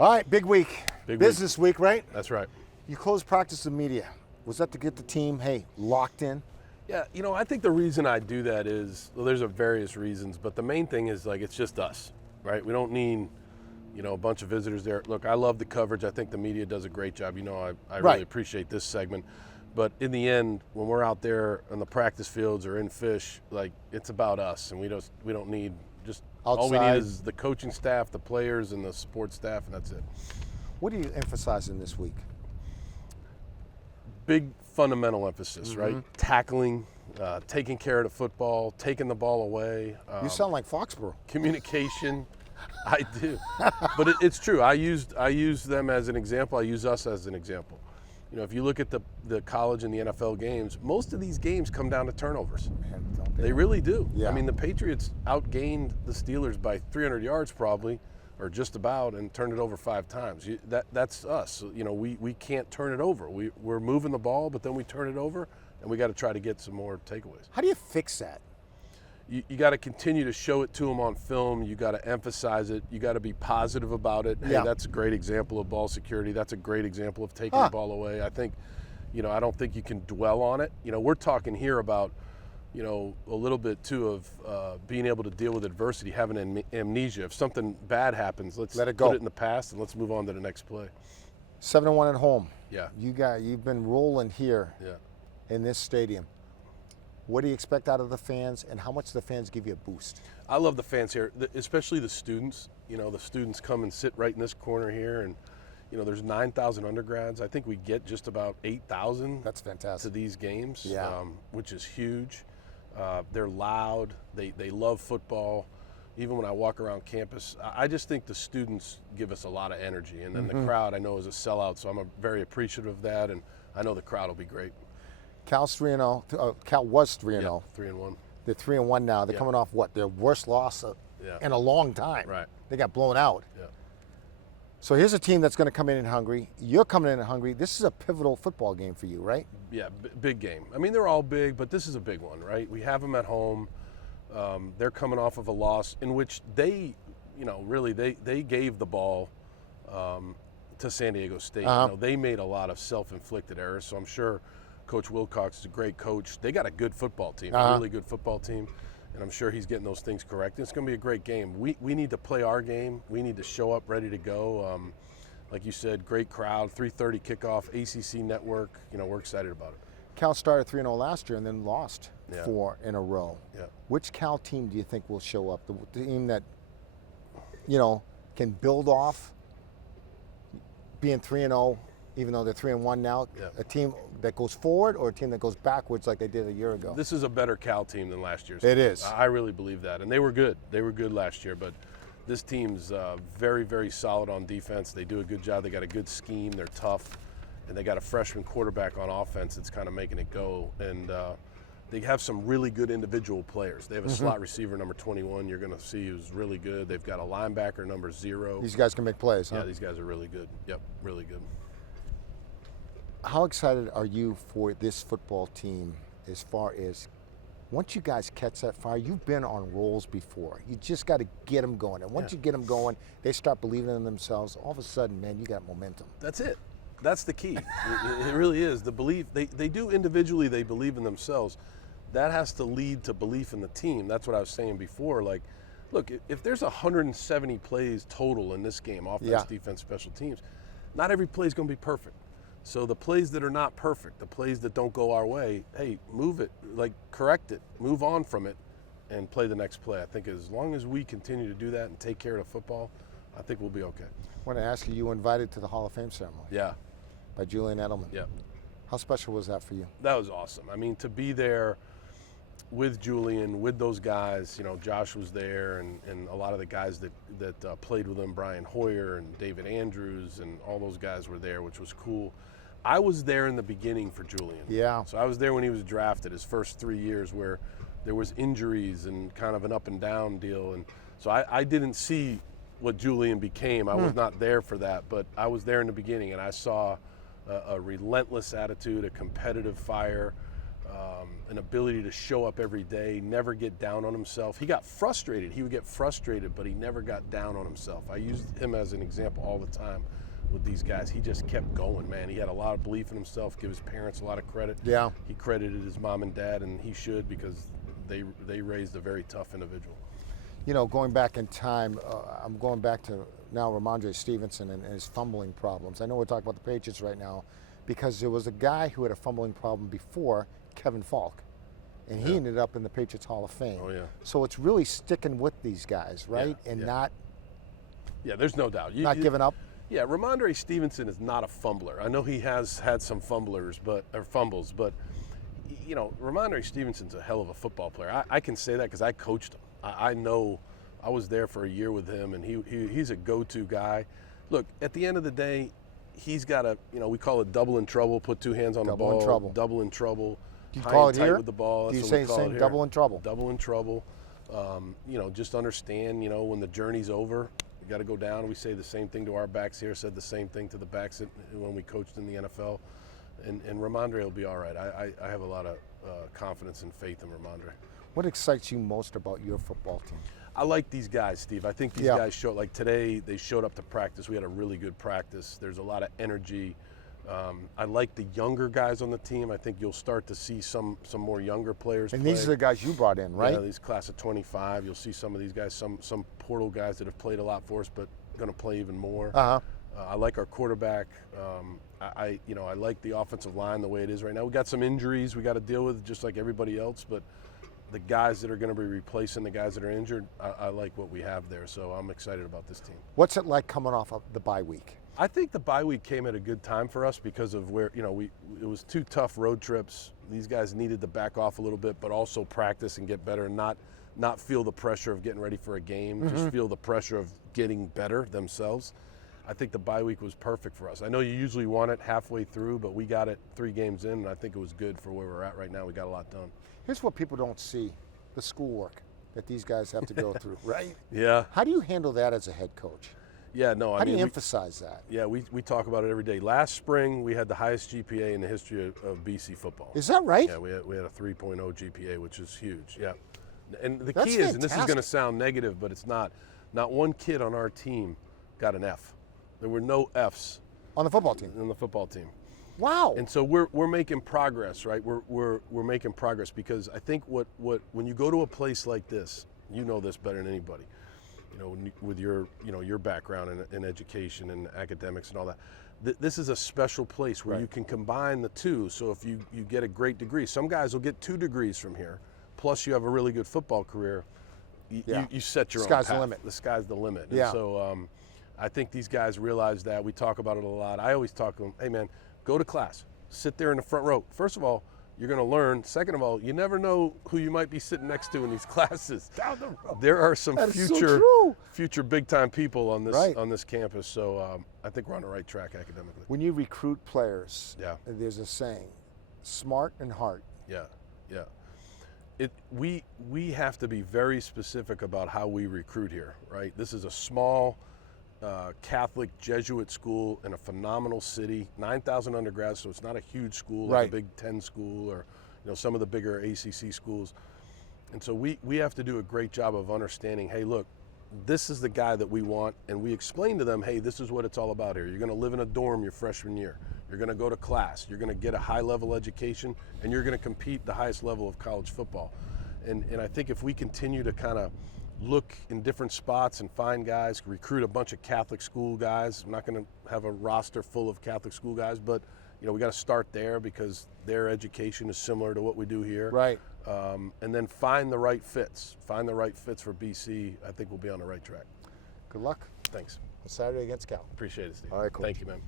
All right, big week. Business week, right? That's right. You closed practice of media. Was that to get the team, locked in? Yeah, I think the reason I do that is, well, there's various reasons, but the main thing is it's just us, right? We don't need, a bunch of visitors there. Look, I love the coverage. I think the media does a great job. I really appreciate this segment. But in the end, when we're out there on the practice fields or in fish, it's about us, and we don't need just outside. All we need is the coaching staff, the players, and the support staff, and that's it. What are you emphasizing this week? Big fundamental emphasis, right? Tackling, taking care of the football, taking the ball away. You sound like Foxborough. Communication. I do, but it's true. I use them as an example. I use us as an example. If you look at the college and the NFL games, most of these games come down to turnovers. Man, they really do. Yeah. I mean, the Patriots outgained the Steelers by 300 yards probably, or just about, and turned it over 5 times. That's us. We can't turn it over. We're moving the ball, but then we turn it over, and we got to try to get some more takeaways. How do you fix that? You got to continue to show it to them on film. You got to emphasize it. You got to be positive about it. Hey, that's a great example of ball security. That's a great example of taking the ball away. I think, I don't think you can dwell on it. We're talking here about, a little bit too of being able to deal with adversity, having amnesia. If something bad happens, let's let it go. Put it in the past and let's move on to the next play. 7-1 at home. Yeah. You've been rolling here. Yeah. In this stadium. What do you expect out of the fans, and how much do the fans give you a boost? I love the fans here, especially the students. The students come and sit right in this corner here, and there's 9,000 undergrads. I think we get just about 8,000. That's fantastic. To these games, yeah. Which is huge. They're loud. They love football. Even when I walk around campus, I just think the students give us a lot of energy, and then the crowd I know is a sellout, so I'm very appreciative of that, and I know the crowd will be great. Cal's 3-0. Cal was 3-0. Yeah, 3-1. They're 3-1 now. They're coming off what? Their worst loss in a long time. Right. They got blown out. Yeah. So here's a team that's going to come in hungry. You're coming in hungry. This is a pivotal football game for you, right? Yeah, big game. I mean, they're all big, but this is a big one, right? We have them at home. They're coming off of a loss in which they, really they gave the ball to San Diego State. They made a lot of self-inflicted errors, so I'm sure Coach Wilcox is a great coach. They got a good football team, a really good football team, and I'm sure he's getting those things correct. It's going to be a great game. We need to play our game. We need to show up ready to go. Like you said, great crowd, 3:30 kickoff, ACC network. We're excited about it. Cal started 3-0 last year and then lost 4 in a row. Yeah. Which Cal team do you think will show up? The team that, can build off being 3-0, even though they're 3-1 now, a team that goes forward or a team that goes backwards like they did a year ago? This is a better Cal team than last year's. It is. I really believe that. And they were good. They were good last year, but this team's very, very solid on defense. They do a good job. They got a good scheme. They're tough. And they got a freshman quarterback on offense that's kind of making it go. And they have some really good individual players. They have a slot receiver, number 21, you're going to see, who's really good. They've got a linebacker, number 0. These guys can make plays, huh? Yeah, these guys are really good. Yep, really good. How excited are you for this football team as far as once you guys catch that fire? You've been on rolls before. You just got to get them going. And once you get them going, they start believing in themselves. All of a sudden, man, you got momentum. That's it. That's the key. It really is. The belief, they do individually, they believe in themselves. That has to lead to belief in the team. That's what I was saying before. Look, if there's 170 plays total in this game, offense, defense, special teams, not every play is going to be perfect. So the plays that are not perfect, the plays that don't go our way, hey, move it, correct it, move on from it, and play the next play. I think as long as we continue to do that and take care of the football, I think we'll be okay. I want to ask you, you were invited to the Hall of Fame ceremony. Yeah. By Julian Edelman. Yeah. How special was that for you? That was awesome. I mean, to be there with Julian, with those guys, Josh was there, and a lot of the guys that played with him, Brian Hoyer and David Andrews, and all those guys were there, which was cool. I was there in the beginning for Julian. Yeah. So I was there when he was drafted, his first 3 years, where there was injuries and kind of an up and down deal. And so I didn't see what Julian became. I was not there for that, but I was there in the beginning, and I saw a relentless attitude, a competitive fire, an ability to show up every day, never get down on himself. He got frustrated. He would get frustrated, but he never got down on himself. I used him as an example all the time with these guys. He just kept going, man. He had a lot of belief in himself, give his parents a lot of credit. Yeah. He credited his mom and dad, and he should, because they raised a very tough individual. You know, going back in time, I'm going back to now Ramondre Stevenson and his fumbling problems. I know we're talking about the Patriots right now because there was a guy who had a fumbling problem before, Kevin Falk, and he ended up in the Patriots Hall of Fame. Oh, yeah. So it's really sticking with these guys, right? Yeah, and yeah. not there's no doubt. not giving up. Yeah, Ramondre Stevenson is not a fumbler. I know he has had some fumbles, but you know, Ramondre Stevenson's a hell of a football player. I can say that because I coached him. I know. I was there for a year with him, and he's a go-to guy. Look, at the end of the day, he's got a, you know, we call it double in trouble, put two hands on the ball. Double in trouble. Double in trouble. Do you high call and it tight here? with the ball. Do you That's say what we call the it same, here. double in trouble? Double in trouble. You know, just understand, you know, when the journey's over, you got to go down. We say the same thing to our backs here, said the same thing to the backs when we coached in the NFL. And Ramondre will be all right. I have a lot of confidence and faith in Ramondre. What excites you most about your football team? I like these guys, Steve. I think these guys showed, like today, they showed up to practice. We had a really good practice. There's a lot of energy. I like the younger guys on the team. I think you'll start to see some more younger players And play. these are the guys you brought in, right? Yeah, these class of 25. You'll see some of these guys, some portal guys that have played a lot for us, but going to play even more. I like our quarterback. I like the offensive line the way it is right now. We got some injuries we got to deal with, just like everybody else, but the guys that are going to be replacing the guys that are injured, I like what we have there, so I'm excited about this team. What's it like coming off of the bye week? I think the bye week came at a good time for us because of where, you know, it was 2 tough road trips. These guys needed to back off a little bit, but also practice and get better and not feel the pressure of getting ready for a game, just feel the pressure of getting better themselves. I think the bye week was perfect for us. I know you usually want it halfway through, but we got it 3 games in, and I think it was good for where we're at right now. We got a lot done. Here's what people don't see, the schoolwork that these guys have to go through, right? Yeah. How do you handle that as a head coach? Yeah, no, I How mean, do you emphasize that? Yeah, we talk about it every day. Last spring, we had the highest GPA in the history of BC football. Is that right? Yeah, we had a 3.0 GPA, which is huge, yeah. And the That's key is, and this is fantastic. going to sound negative, but it's not one kid on our team got an F. There were no Fs On the football team? on the football team. Wow. And so we're making progress, right? We're making progress because I think what when you go to a place like this, you know this better than anybody. You know, with your background in education and academics and all that. This is a special place where you can combine the two. So if you get a great degree, some guys will get 2 degrees from here, plus you have a really good football career. You set your own path. Sky's the limit. The sky's the limit. Yeah. And so I think these guys realize that. We talk about it a lot. I always talk to them, hey man, go to class, sit there in the front row. First of all, you're going to learn. Second of all, you never know who you might be sitting next to in these classes. Down the road. There are some That is so true. future big-time people on this Right. on this campus, so I think we're on the right track academically. When you recruit players, Yeah. there's a saying, smart and heart. Yeah. We have to be very specific about how we recruit here, right? This is a small Catholic Jesuit school in a phenomenal city, 9,000 undergrads, so it's not a huge school like a Big Ten school or some of the bigger ACC schools. And so we have to do a great job of understanding, hey, look, this is the guy that we want, and we explain to them, hey, this is what it's all about here. You're going to live in a dorm your freshman year. You're going to go to class. You're going to get a high-level education, and you're going to compete the highest level of college football. And I think if we continue to kind of look in different spots and find guys, recruit a bunch of Catholic school guys. I'm not going to have a roster full of Catholic school guys, but we got to start there because their education is similar to what we do here. Right. And then find the right fits. Find the right fits for BC. I think we'll be on the right track. Good luck. Thanks. On Saturday against Cal. Appreciate it, Steve. All right, Coach. Thank you, man.